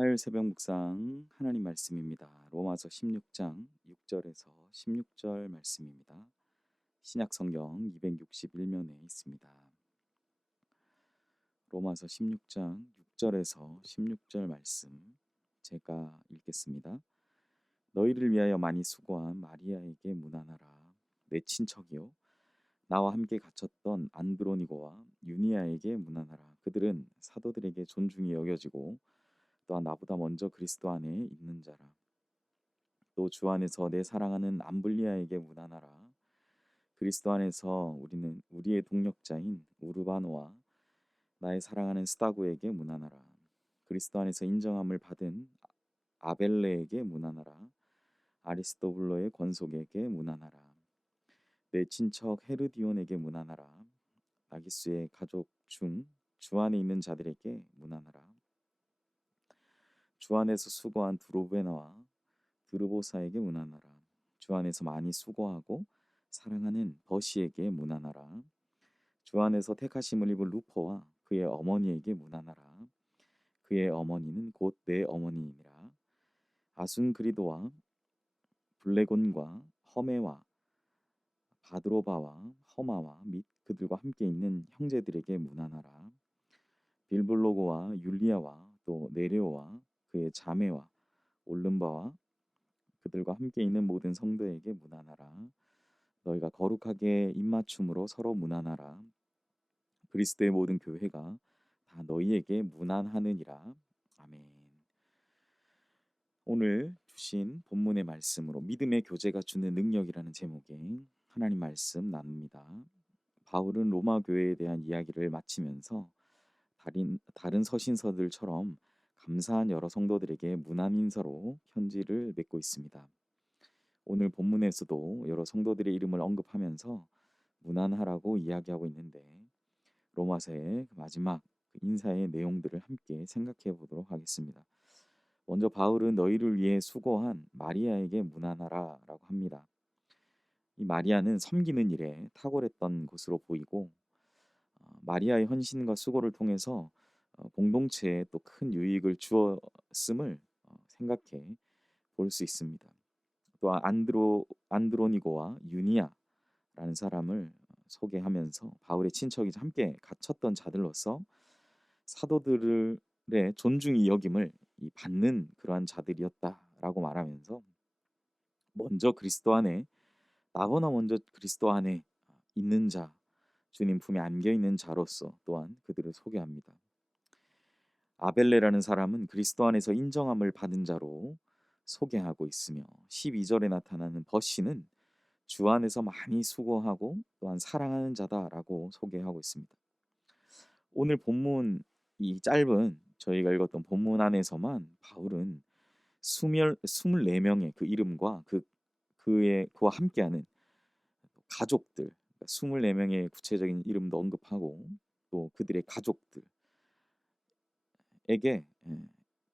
화요일 새벽 묵상 하나님 말씀입니다. 로마서 16장 6절에서 16절 말씀입니다. 신약 성경 261면에 있습니다. 로마서 16장 6절에서 16절 말씀 제가 읽겠습니다. 너희를 위하여 많이 수고한 마리아에게 문안하라. 내 친척이요 나와 함께 갇혔던 안드로니고와 유니아에게 문안하라. 그들은 사도들에게 존중이 여겨지고 또한 나보다 먼저 그리스도 안에 있는 자라. 또 주 안에서 내 사랑하는 암블리아에게 문안하라. 그리스도 안에서 우리는 우리의 동력자인 우르바노와 나의 사랑하는 스타구에게 문안하라. 그리스도 안에서 인정함을 받은 아벨레에게 문안하라. 아리스토블로의 권속에게 문안하라. 내 친척 헤르디온에게 문안하라. 나기스의 가족 중 주 안에 있는 자들에게 문안하라. 주 안에서 수고한 두로베나와 드르보사에게 문안하라. 주 안에서 많이 수고하고 사랑하는 버시에게 문안하라. 주 안에서 택하심을 입은 루퍼와 그의 어머니에게 문안하라. 그의 어머니는 곧 내 어머니이니라. 아순그리도와 블레곤과 허메와 바드로바와 허마와 및 그들과 함께 있는 형제들에게 문안하라. 빌블로고와 율리아와 또 네레오와 그의 자매와 올름바와 그들과 함께 있는 모든 성도에게 문안하라. 너희가 거룩하게 입맞춤으로 서로 문안하라. 그리스도의 모든 교회가 다 너희에게 문안하느니라. 아멘. 오늘 주신 본문의 말씀으로 믿음의 교제가 주는 능력이라는 제목의 하나님 말씀 나눕니다. 바울은 로마 교회에 대한 이야기를 마치면서 다른 서신서들처럼 감사한 여러 성도들에게 문안 인사로 편지를 맺고 있습니다. 오늘 본문에서도 여러 성도들의 이름을 언급하면서 문안하라고 이야기하고 있는데 로마서의 마지막 인사의 내용들을 함께 생각해 보도록 하겠습니다. 먼저 바울은 너희를 위해 수고한 마리아에게 문안하라 라고 합니다. 이 마리아는 섬기는 일에 탁월했던 것으로 보이고 마리아의 헌신과 수고를 통해서 공동체에 또 큰 유익을 주었음을 생각해 볼 수 있습니다. 또한 안드로니고와 유니아라는 사람을 소개하면서 바울의 친척이자 함께 갇혔던 자들로서 사도들의 존중이 여김을 받는 그러한 자들이었다라고 말하면서 먼저 그리스도 안에 나보다 먼저 그리스도 안에 있는 자, 주님 품에 안겨 있는 자로서 또한 그들을 소개합니다. 아벨레라는 사람은 그리스도 안에서 인정함을 받은 자로 소개하고 있으며 12절에 나타나는 버시는 주 안에서 많이 수고하고 또한 사랑하는 자다라고 소개하고 있습니다. 오늘 본문 이 짧은 저희가 읽었던 본문 안에서만 바울은 24명의 그 이름과 그와 함께하는 가족들 24명의 구체적인 이름도 언급하고 또 그들의 가족들에게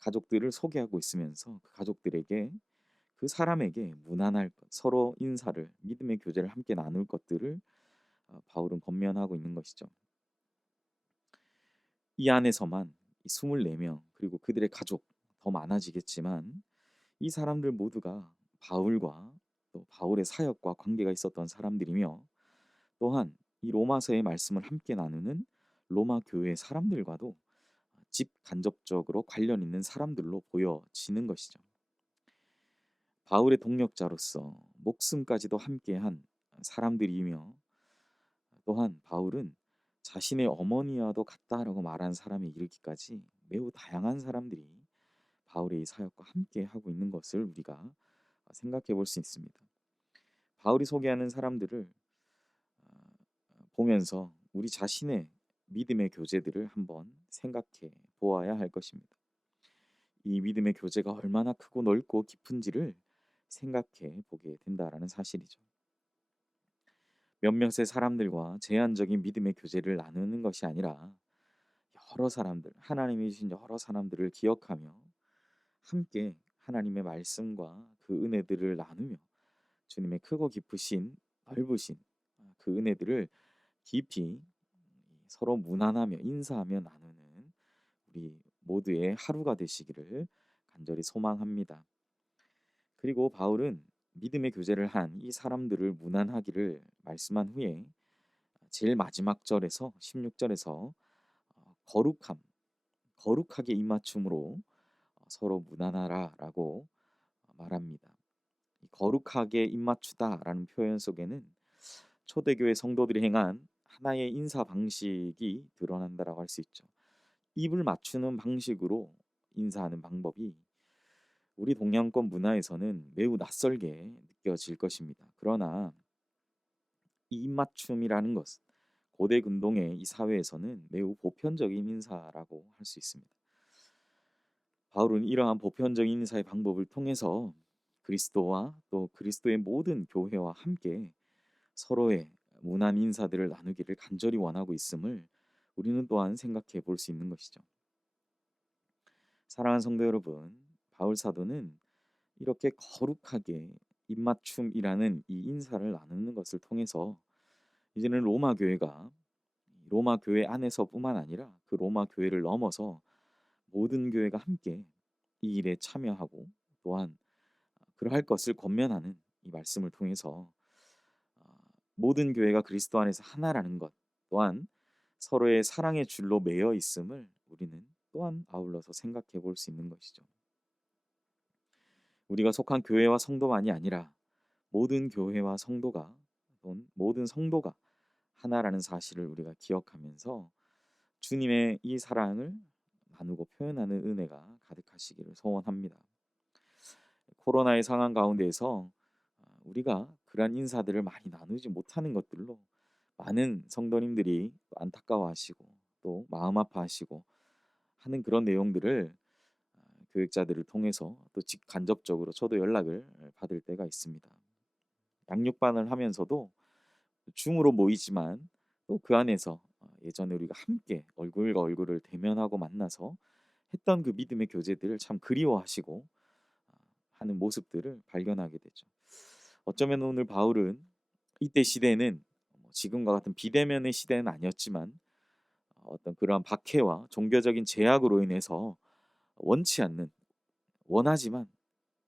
가족들을 소개하고 있으면서 그 가족들에게 그 사람에게 문안할 것, 서로 인사를 믿음의 교제를 함께 나눌 것들을 바울은 권면하고 있는 것이죠. 이 안에서만 24명 그리고 그들의 가족 더 많아지겠지만 이 사람들 모두가 바울과 또 바울의 사역과 관계가 있었던 사람들이며 또한 이 로마서의 말씀을 함께 나누는 로마 교회 사람들과도 직간접적으로 관련 있는 사람들로 보여지는 것이죠. 바울의 동력자로서 목숨까지도 함께한 사람들이며 또한 바울은 자신의 어머니와도 같다라고 말한 사람에 이르기까지 매우 다양한 사람들이 바울의 이 사역과 함께 하고 있는 것을 우리가 생각해 볼 수 있습니다. 바울이 소개하는 사람들을 보면서 우리 자신의 믿음의 교제들을 한번 생각해 보아야 할 것입니다. 이 믿음의 교제가 얼마나 크고 넓고 깊은지를 생각해 보게 된다라는 사실이죠. 몇몇의 사람들과 제한적인 믿음의 교제를 나누는 것이 아니라 여러 사람들, 하나님이 주신 여러 사람들을 기억하며 함께 하나님의 말씀과 그 은혜들을 나누며 주님의 크고 깊으신 넓으신 그 은혜들을 깊이 서로 문안하며 인사하며 나누는 우리 모두의 하루가 되시기를 간절히 소망합니다. 그리고 바울은 믿음의 교제를 한 이 사람들을 무난하기를 말씀한 후에 제일 마지막 절에서 16절에서 거룩함, 거룩하게 입맞춤으로 서로 무난하라라고 말합니다. 이 거룩하게 입맞추다라는 표현 속에는 초대교회 성도들이 행한 하나의 인사 방식이 드러난다라고 할 수 있죠. 입을 맞추는 방식으로 인사하는 방법이 우리 동양권 문화에서는 매우 낯설게 느껴질 것입니다. 그러나 이 입맞춤이라는 것은 고대 근동의 이 사회에서는 매우 보편적인 인사라고 할 수 있습니다. 바울은 이러한 보편적인 인사의 방법을 통해서 그리스도와 또 그리스도의 모든 교회와 함께 서로의 무난 인사들을 나누기를 간절히 원하고 있음을 우리는 또한 생각해 볼 수 있는 것이죠. 사랑하는 성도 여러분, 바울 사도는 이렇게 거룩하게 입맞춤이라는 이 인사를 나누는 것을 통해서 이제는 로마 교회 안에서뿐만 아니라 그 로마 교회를 넘어서 모든 교회가 함께 이 일에 참여하고 또한 그러할 것을 권면하는 이 말씀을 통해서 어, 모든 교회가 그리스도 안에서 하나라는 것 또한 서로의 사랑의 줄로 매여 있음을 우리는 또한 아울러서 생각해 볼 수 있는 것이죠. 우리가 속한 교회와 성도만이 아니라 모든 교회와 성도가 또는 모든 성도가 하나라는 사실을 우리가 기억하면서 주님의 이 사랑을 나누고 표현하는 은혜가 가득하시기를 소원합니다. 코로나의 상황 가운데에서 우리가 그러한 인사들을 많이 나누지 못하는 것들로 많은 성도님들이 안타까워하시고 또 마음 아파하시고 하는 그런 내용들을 교육자들을 통해서 또 직간접적으로 저도 연락을 받을 때가 있습니다. 양육반을 하면서도 줌으로 모이지만 또 그 안에서 예전에 우리가 함께 얼굴과 얼굴을 대면하고 만나서 했던 그 믿음의 교제들을 참 그리워하시고 하는 모습들을 발견하게 되죠. 어쩌면 오늘 바울은 이때 시대는 지금과 같은 비대면의 시대는 아니었지만 어떤 그러한 박해와 종교적인 제약으로 인해서 원치 않는 원하지만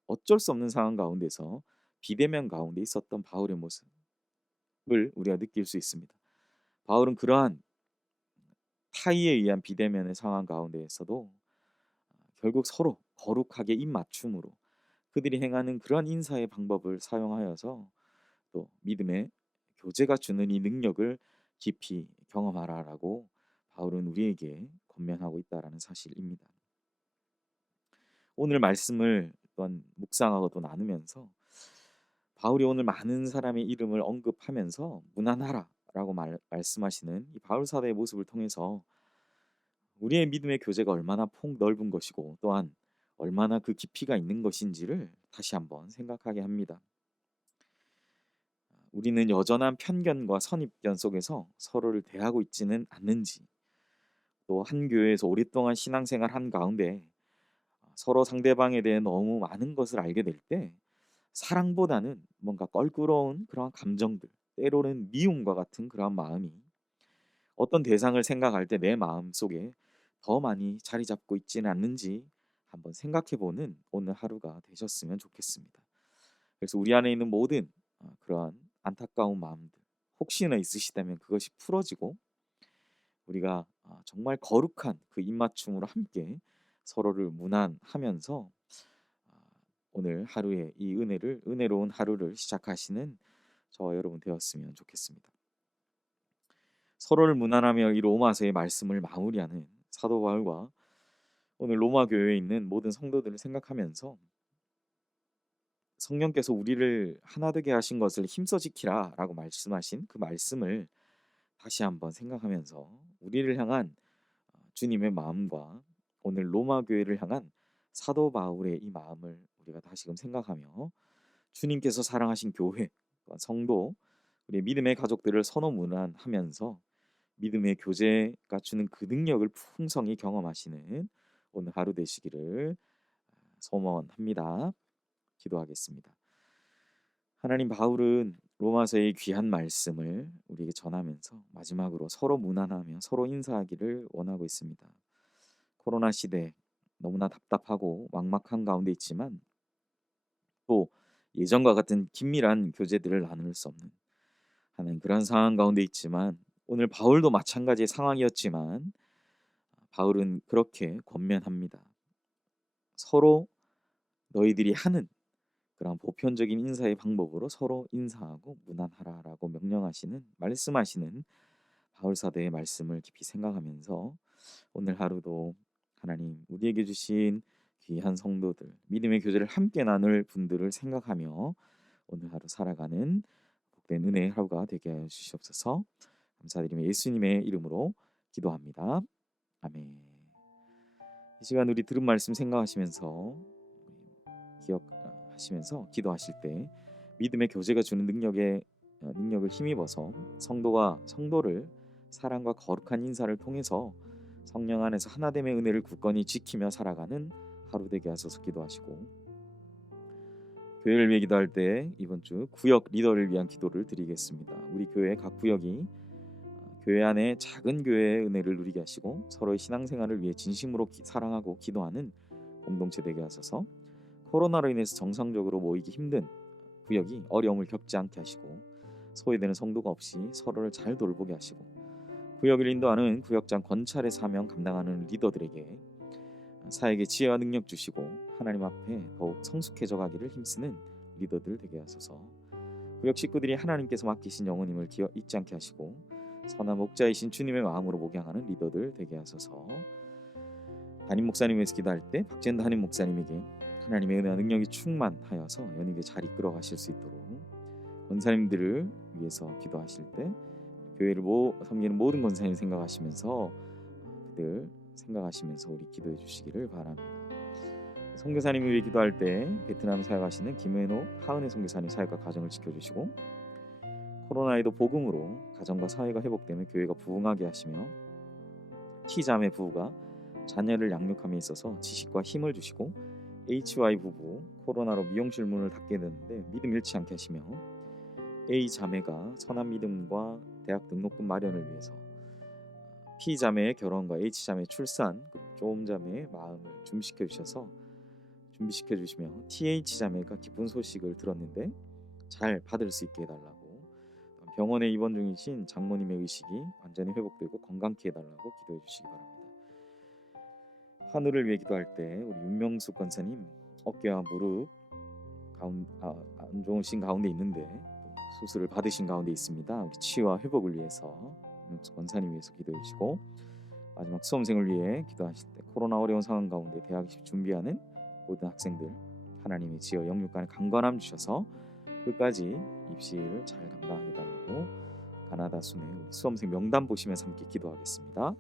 어쩔 수 없는 상황 가운데서 비대면 가운데 있었던 바울의 모습을 우리가 느낄 수 있습니다. 바울은 그러한 타의에 의한 비대면의 상황 가운데에서도 결국 서로 거룩하게 입맞춤으로 그들이 행하는 그런 인사의 방법을 사용하여서 또 믿음의 교제가 주는 이 능력을 깊이 경험하라라고 바울은 우리에게 권면하고 있다라는 사실입니다. 오늘 말씀을 또한 묵상하고 또 나누면서 바울이 오늘 많은 사람의 이름을 언급하면서 무난하라라고 말씀하시는 이 바울 사도의 모습을 통해서 우리의 믿음의 교제가 얼마나 폭넓은 것이고 또한 얼마나 그 깊이가 있는 것인지를 다시 한번 생각하게 합니다. 우리는 여전한 편견과 선입견 속에서 서로를 대하고 있지는 않는지 또 한 교회에서 오랫동안 신앙생활 한 가운데 서로 상대방에 대해 너무 많은 것을 알게 될 때 사랑보다는 뭔가 껄끄러운 그런 감정들 때로는 미움과 같은 그런 마음이 어떤 대상을 생각할 때 내 마음 속에 더 많이 자리 잡고 있지는 않는지 한번 생각해 보는 오늘 하루가 되셨으면 좋겠습니다. 그래서 우리 안에 있는 모든 그러한 안타까운 마음들 혹시나 있으시다면 그것이 풀어지고 우리가 정말 거룩한 그 입맞춤으로 함께 서로를 문안하면서 오늘 하루의 이 은혜로운 하루를 시작하시는 저와 여러분 되었으면 좋겠습니다. 서로를 문안하며 이 로마서의 말씀을 마무리하는 사도 바울과 오늘 로마 교회에 있는 모든 성도들을 생각하면서 성령께서 우리를 하나 되게 하신 것을 힘써 지키라라고 말씀하신 그 말씀을 다시 한번 생각하면서 우리를 향한 주님의 마음과 오늘 로마 교회를 향한 사도 바울의 이 마음을 우리가 다시금 생각하며 주님께서 사랑하신 교회, 성도, 우리 믿음의 가족들을 선호문안하면서 믿음의 교제가 주는 그 능력을 풍성히 경험하시는 오늘 하루 되시기를 소원합니다. 기도하겠습니다. 하나님, 바울은 로마서의 귀한 말씀을 우리에게 전하면서 마지막으로 서로 문안하며 서로 인사하기를 원하고 있습니다. 코로나 시대 너무나 답답하고 막막한 가운데 있지만 또 예전과 같은 긴밀한 교제들을 나눌 수 없는 하는 그런 상황 가운데 있지만 오늘 바울도 마찬가지의 상황이었지만 바울은 그렇게 권면합니다. 서로 너희들이 하는 그런 보편적인 인사의 방법으로 서로 인사하고 무난하라라고 명령하시는 말씀하시는 바울 사도의 말씀을 깊이 생각하면서 오늘 하루도 하나님 우리에게 주신 귀한 성도들 믿음의 교제를 함께 나눌 분들을 생각하며 오늘 하루 살아가는 복된 은혜의 하루가 되게 하여 주시옵소서. 감사드리며 예수님의 이름으로 기도합니다. 아멘. 이 시간 우리 들은 말씀 생각하시면서 기억하시면서 기도하실 때 믿음의 교제가 주는 능력을 힘입어서 성도가 성도를 사랑과 거룩한 인사를 통해서 성령 안에서 하나됨의 은혜를 굳건히 지키며 살아가는 하루 되게 하소서 기도하시고 교회를 위해 기도할 때 이번 주 구역 리더를 위한 기도를 드리겠습니다. 우리 교회 각 구역이 교회 안에 작은 교회의 은혜를 누리게 하시고 서로의 신앙생활을 위해 진심으로 사랑하고 기도하는 공동체 되게 하소서. 코로나로 인해서 정상적으로 모이기 힘든 구역이 어려움을 겪지 않게 하시고 소외되는 성도가 없이 서로를 잘 돌보게 하시고 구역을 인도하는 구역장 권찰의 사명 감당하는 리더들에게 사역의 지혜와 능력 주시고 하나님 앞에 더욱 성숙해져 가기를 힘쓰는 리더들 되게 하소서. 구역 식구들이 하나님께서 맡기신 영혼임을 잊지 않게 하시고 선한 목자이신 주님의 마음으로 목양하는 리더들 되게 하소서. 담임 목사님 위해서 기도할 때 박재현 담임 목사님에게 하나님의 은혜와 능력이 충만하여서 연예계 잘 이끌어 가실 수 있도록 권사님들을 위해서 기도하실 때 교회를 섬기는 모든 권사님 생각하시면서 그들 생각하시면서 우리 기도해 주시기를 바랍니다. 선교사님을 위해 기도할 때 베트남 사역하시는 김은호, 하은혜 선교사님 사역과 가정을 지켜주시고 코로나에도 복음으로 가정과 사회가 회복되며 교회가 부흥하게 하시며 T자매 부부가 자녀를 양육함에 있어서 지식과 힘을 주시고 HY 부부 코로나로 미용실 문을 닫게 됐는데 믿음 잃지 않게 하시며 A자매가 선한 믿음과 대학 등록금 마련을 위해서 P자매의 결혼과 H자매의 출산 그리고 조음자매의 마음을 준비시켜 주시며 TH자매가 기쁜 소식을 들었는데 잘 받을 수 있게 해달라고 병원에 입원 중이신 장모님의 의식이 완전히 회복되고 건강케 해달라고 기도해 주시기 바랍니다. 하늘을 위해 기도할 때 우리 윤명수 권사님 어깨와 무릎 안 좋으신 가운데 있는데 수술을 받으신 가운데 있습니다. 우리 치유와 회복을 위해서 윤명수 권사님 위해서 기도해 주시고 마지막 수험생을 위해 기도하실 때 코로나 어려운 상황 가운데 대학 입시 준비하는 모든 학생들 하나님의 지어 영육간에 강건함 주셔서 끝까지 입시를 잘 감당해 달라고 가나다 순회 우리 수험생 명단 보시면서 함께 기도하겠습니다.